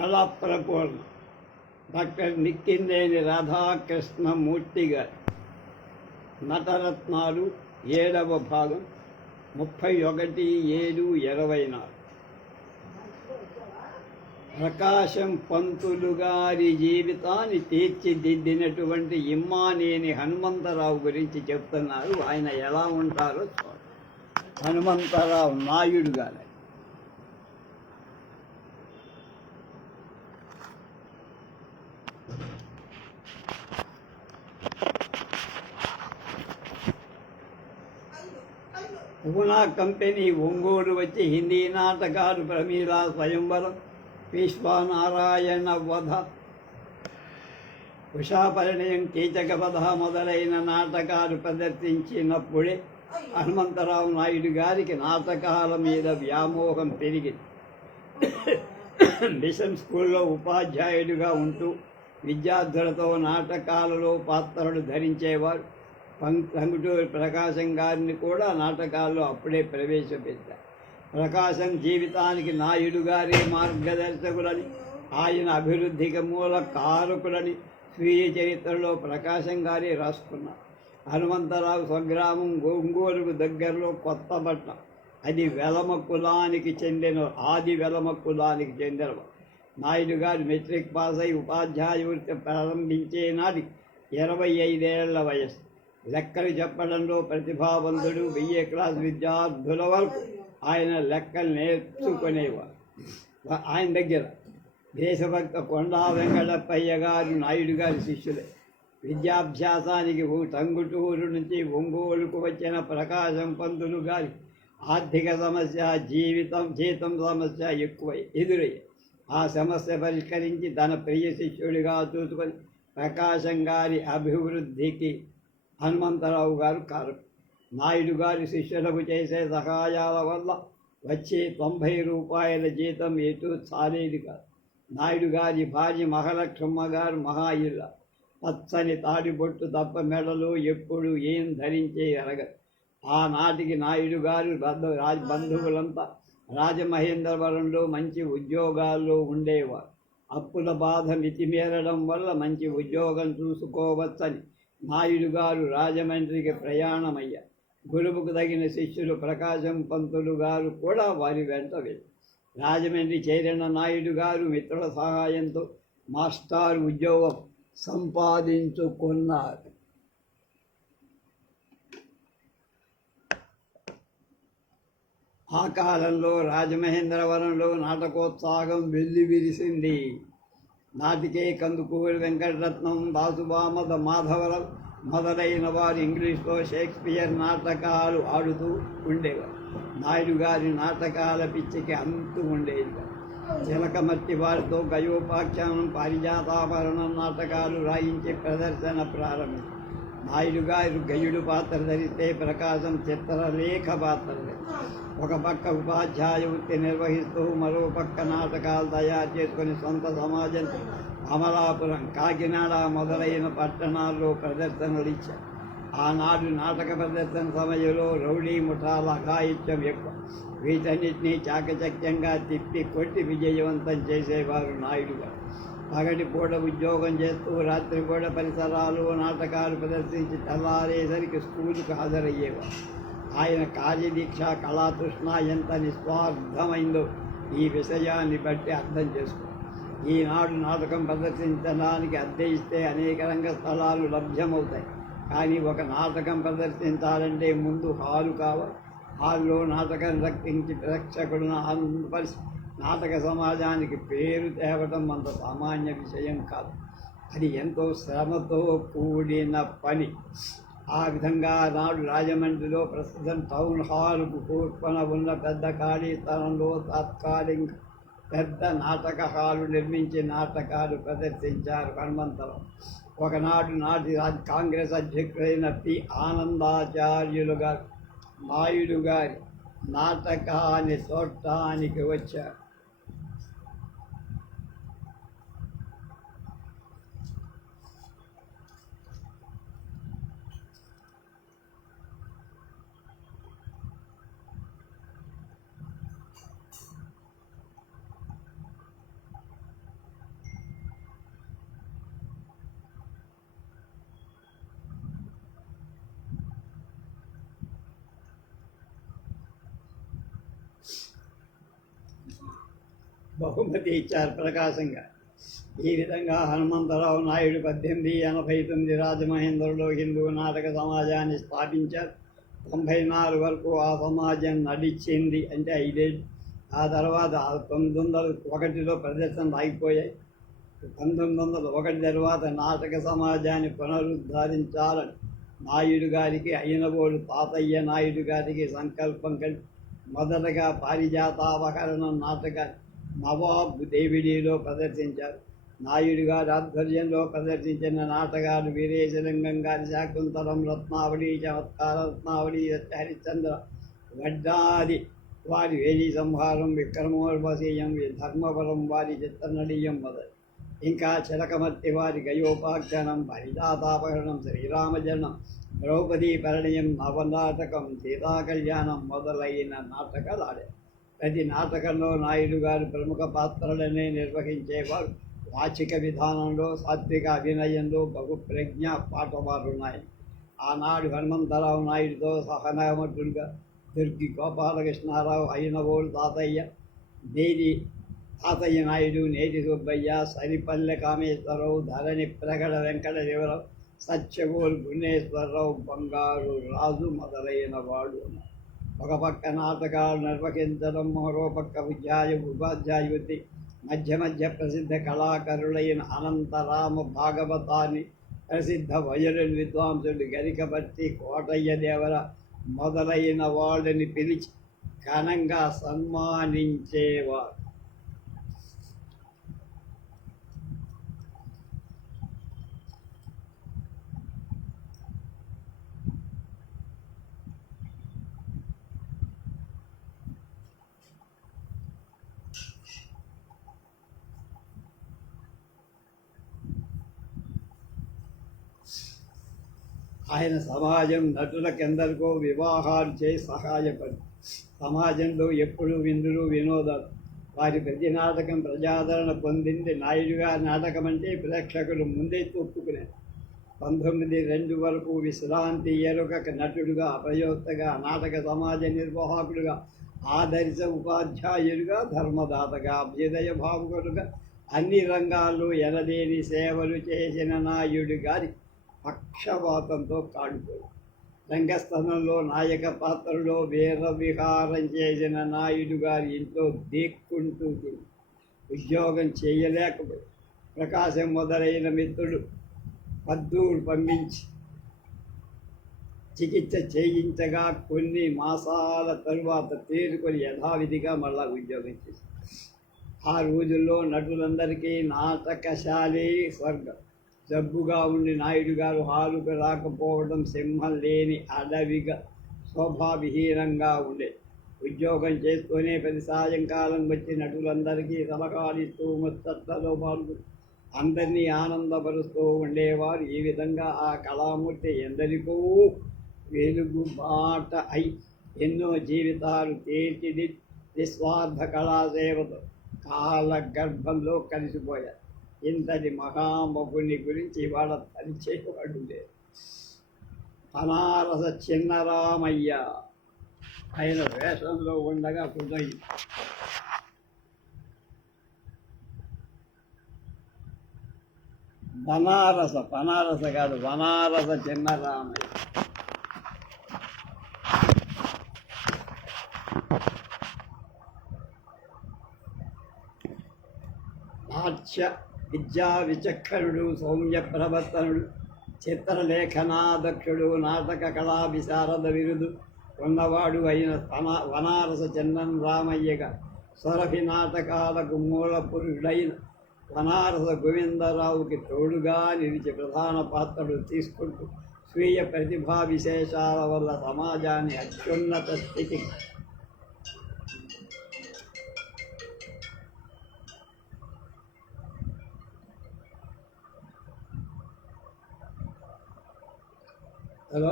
కళా ప్రపూర్ణ డాక్టర్ నిక్కిందేని రాధాకృష్ణమూర్తి గారి నటరత్నాలు ఏడవ భాగం ముప్పై ఒకటి ఏడు ఇరవై నాలుగు. ప్రకాశం పంతులు గారి జీవితాన్ని తీర్చిదిద్దినటువంటి ఇమ్మానేని హనుమంతరావు గురించి చెప్తున్నారు. ఆయన ఎలా ఉంటారో చూడండి హనుమంతరావు నాయుడు గారు. పూనా కంపెనీ ఒంగోలు వచ్చి హిందీ నాటకాలు ప్రమీల స్వయంవరం. విశ్వనారాయణ వధ. ఉషాపరిణయం కీచక వధ మొదలైన నాటకాలు ప్రదర్శించినప్పుడే హనుమంతరావు నాయుడు గారికి నాటకాల మీద వ్యామోహం పెరిగింది మిషన్ స్కూల్లో ఉపాధ్యాయుడిగా ఉంటూ విద్యార్థులతో నాటకాలలో పాత్రలు ధరించేవారు. పం- ప్రకాశం గారిని కూడా నాటకాల్లో అప్పుడే ప్రవేశపెట్టారు ప్రకాశం జీవితానికి నాయుడు గారి మార్గదర్శకులని ఆయన అభివృద్ధికి మూల కారకులని స్వీయ చరిత్రలో ప్రకాశం గారే రాసుకున్నారు. హనుమంతరావు స్వగ్రామం గోంగూరుకు దగ్గరలో కొత్తపట్న అది వెలమ కులానికి చెందిన ఆది వెలమ కులానికి చెందిన నాయుడు గారు మెట్రిక్ పాస్ అయి ఉపాధ్యాయ వృత్తి ప్రారంభించే నాటి ఇరవై ఐదేళ్ళ వయస్సు. లెక్కలు చెప్పడంలో ప్రతిభావంతుడు వెయ్యి క్లాస్ విద్యార్థుల వరకు ఆయన లెక్కలు నేర్చుకునేవారు. ఆయన దగ్గర దేశభక్త కొండా వెంకటప్పయ్య గారు నాయుడు గారి శిష్యులే. విద్యాభ్యాసానికి తంగుటూరు టంగుటూరు నుంచి ఒంగోలుకు వచ్చిన ప్రకాశం పంతులు గారి ఆర్థిక సమస్య జీవితం జీతం సమస్య ఎక్కువ ఎదురయ్యాయి ఆ సమస్య పరిష్కరించి తన ప్రియ శిష్యుడిగా చూసుకొని ప్రకాశం గారి అభివృద్ధికి హనుమంతరావు గారు కారకుడు నాయుడు గారి శిష్యులకు చేసే సహాయాల వల్ల వచ్చే తొంభై రూపాయల జీతం ఎటు చాలేది కాదు. నాయుడు గారి భార్య మహాలక్ష్మమ్మ గారు మహాయిల్ల. పచ్చని తాడిబొట్టు తప్ప మెడలో ఎప్పుడు ఏం ధరించే ఎరగదు ఆనాటికి నాయుడు గారు బంధు రాజ బంధువులంతా రాజమహేంద్రవరంలో మంచి ఉద్యోగాల్లో ఉండేవారు. అప్పుల బాధ మితిమీరడం వల్ల మంచి ఉద్యోగం చూసుకోవచ్చని నాయుడు గారు రాజమండ్రికి ప్రయాణమయ్యారు గురువుకు తగిన శిష్యులు ప్రకాశం పంతులు గారు కూడా వారి వెంట వెళ్ళారు రాజమండ్రి చేరిన నాయుడు గారు మిత్రుల సహాయంతో మాస్టార్ ఉద్యోగం సంపాదించుకున్నారు. ఆ కాలంలో రాజమహేంద్రవరంలో నాటకోత్సాహం వెల్లి విరిసింది నాటికే కందుకూరి వెంకటరత్నం దాసుబామద మాధవరావు మొదలైన వారు ఇంగ్లీష్లో షేక్స్పియర్ నాటకాలు ఆడుతూ ఉండేవారు. నాయుడు గారి నాటకాల పిచ్చికి అంతు ఉండేది చిలకమర్తి వారితో గయోపాఖ్యానం పారిజాతాభరణం నాటకాలు రాయించి ప్రదర్శన ప్రారంభించారు. నాయుడు గారు గయుడు పాత్ర ధరిస్తే ప్రకాశం చిత్రలేఖ పాత్ర ఒక పక్క ఉపాధ్యాయ వృత్తి నిర్వహిస్తూ మరో పక్క నాటకాలు తయారు చేసుకుని సొంత సమాజం అమలాపురం కాకినాడ మొదలైన పట్టణాల్లో ప్రదర్శనలు ఇచ్చారు. ఆనాడు నాటక ప్రదర్శన సమయంలో రౌడీ ముఠాల అఘాయిత్యం ఎక్కువ. వీటన్నిటినీ చాకచక్యంగా తిప్పి కొట్టి విజయవంతం చేసేవారు నాయుడు గారు పగటి పూట ఉద్యోగం చేస్తూ రాత్రి పూట పరిసరాలు నాటకాలు ప్రదర్శించి తెల్లారేసరికి స్కూలుకు హాజరయ్యేవారు ఆయన కార్యదీక్ష కళాతృష్ణ ఎంత నిస్వార్థమైందో ఈ విషయాన్ని బట్టి అర్థం చేసుకో ఈనాడు నాటకం ప్రదర్శించడానికి అద్దె ఇస్తే అనేక రంగ స్థలాలు లభ్యమవుతాయి. కానీ ఒక నాటకం ప్రదర్శించాలంటే ముందు హాలు కావాలి. హాల్లో నాటకం రక్తించి ప్రేక్షకులను ఆనందపరిచి నాటక సమాజానికి పేరు తేవటం అంత సామాన్య విషయం కాదు. అది ఎంతో శ్రమతో కూడిన పని. ఆ విధంగా నాడు రాజమండ్రిలో ప్రస్తుతం టౌన్ హాల్కు కూర్పన ఉన్న పెద్ద ఖాళీ స్థలంలో తాత్కాలిక పెద్ద నాటక హాలు నిర్మించి నాటకాలు ప్రదర్శించారు హనుమంతరావు. ఒకనాడు నాటి కాంగ్రెస్ అధ్యక్షుడైన పి. ఆనందాచార్యులు గారు నాయుడు గారి నాటకాన్ని చూడటానికి వచ్చారు. బహుమతి ఇచ్చారు ప్రకాశంగా. ఈ విధంగా హనుమంతరావు నాయుడు పద్దెనిమిది ఎనభై తొమ్మిది రాజమహేంద్రలో హిందూ నాటక సమాజాన్ని స్థాపించారు. తొంభై నాలుగు వరకు ఆ సమాజం నడిచింది అంటే ఐదేళ్ళు ఆ తర్వాత తొమ్మిది వందల ఒకటిలో ప్రదర్శనలు ఆగిపోయాయి. పంతొమ్మిది వందల ఒకటి తర్వాత నాటక సమాజాన్ని పునరుద్ధరించాలని నాయుడు గారికి అయినబోడు తాతయ్య నాయుడు గారికి సంకల్పం కలిపి మొదటగా పారిజాతావహరణ నాటకాన్ని నవాబ్ దేవిడిలో ప్రదర్శించారు. నాయుడు గారి ఆధ్వర్యంలో ప్రదర్శించిన నాటకాలు వీరేశలింగం గారి శాకుంతలం రత్నావళి చమత్కార రత్నావళి హరిశ్చంద్ర వడ్డాది వారి వేలి సంహారం విక్రమోర్వశీయం ధర్మవరం వారి చిత్రనడీయం మొదలు ఇంకా చిలకమర్తి వారి గయోపాఖ్యానం హరిదాతాపహరణం శ్రీరామజనం ద్రౌపదీ పరిణయం నవనాటకం సీతా కళ్యాణం మొదలైన నాటకాలు ఆడారు. ప్రతి నాటకంలో నాయుడు గారు ప్రముఖ పాత్రలనే నిర్వహించేవారు. వాచిక విధానంలో సాత్విక అభినయంలో బహు ప్రజ్ఞ పాటవారున్నాయి. ఆనాడు హనుమంతరావు నాయుడుతో సహనమటుడుగా దుర్గి గోపాలకృష్ణారావు అయినవోలు తాతయ్య నేరి తాతయ్య నాయుడు నేటి సుబ్బయ్య సరిపల్లె కామేశ్వరరావు ధరణి ప్రగడ వెంకట దేవరావు సత్యగోలు గుణేశ్వరరావు బంగారు రాజు మొదలైన వాళ్ళు ఉన్నారు. ఒక పక్క నాటకాలు నిర్వహించడం మరో పక్క ఉపాధ్యాయ ఉపాధ్యాయుతి మధ్య మధ్య ప్రసిద్ధ కళాకారులైన అనంతరామ భాగవతాన్ని ప్రసిద్ధ వయలిన్ విద్వాంసుడు గరికబట్టి కోటయ్య దేవర మొదలైన వాళ్ళని పిలిచి ఘనంగా సన్మానించేవారు ఆయన సమాజం నటులకెందరికో వివాహాలు చేసి సహాయపడి. సమాజంలో ఎప్పుడు విందులు వినోదాలు. వారి ప్రతి నాటకం ప్రజాదరణ పొందింది నాయుడుగా నాటకం అంటే ప్రేక్షకులు ముందే తొక్కుకునేది. పంతొమ్మిది రెండు వరకు విశ్రాంతి ఎరుక నటుడుగా ప్రయోక్తగా నాటక సమాజ నిర్వాహకుడుగా ఆదర్శ ఉపాధ్యాయుడిగా ధర్మదాతగా అభ్యుదయ భావుకుడుగా అన్ని రంగాల్లో ఎనలేని సేవలు చేసిన నాయుడు గారి పక్షవాతంతో కాడుకోడు రంగస్థలంలో నాయక పాత్రలో వీర విహారం చేసిన నాయుడు గారి ఇంట్లో దేక్కుంటూ ఉద్యోగం చేయలేకపోయి ప్రకాశం మొదలైన మిత్రుడు పద్దూరు పంపించి చికిత్స చేయించగా కొన్ని మాసాల తరువాత తేరుకొని యథావిధిగా మళ్ళా ఉద్యోగం చేసి ఆ రోజుల్లో నటులందరికీ నాటకశాలి స్వర్గం. జబ్బుగా ఉండి నాయుడు గారు హాలుకు రాకపోవడం సింహం లేని అడవిగా శోభావిహీనంగా ఉండే. ఉద్యోగం చేస్తూనే ప్రతి సాయంకాలం వచ్చి నటులందరికీ సలహాలిస్తూ ముచ్చట్లలో పాల్గొని అందరినీ ఆనందపరుస్తూ ఉండేవారు. ఈ విధంగా ఆ కళామూర్తి ఎందరికో వెలుగు బాట అయి ఎన్నో జీవితాలు తీర్చిది నిస్వార్థ కళాసేవతో కాల గర్భంలో కలిసిపోయారు. ఇంతటి మహామగుని గురించి ఇవాళ పనిచేవాడు లేదు. అనారస చిన్నరామయ్య ఆయన వేషంలో ఉండగా కుదయ్యి బనారస బనారస కాదు బనారస చిన్నరామయ్య. నాట్య విద్యా విచక్షణుడు సౌమ్య ప్రవర్తనుడు చిత్రలేఖనాదక్షుడు నాటక కళా విశారద విరుదు ఉన్నవాడు అయిన వన వనారస చందన్ రామయ్యగా స్వరభి నాటకాలకు మూల పురుషుడైన వనారస గోవిందరావుకి తోడుగా నిలిచి ప్రధాన పాత్రలు తీసుకుంటూ స్వీయ ప్రతిభా విశేషాల వల్ల సమాజాన్ని అత్యున్నత స్థితికి హలో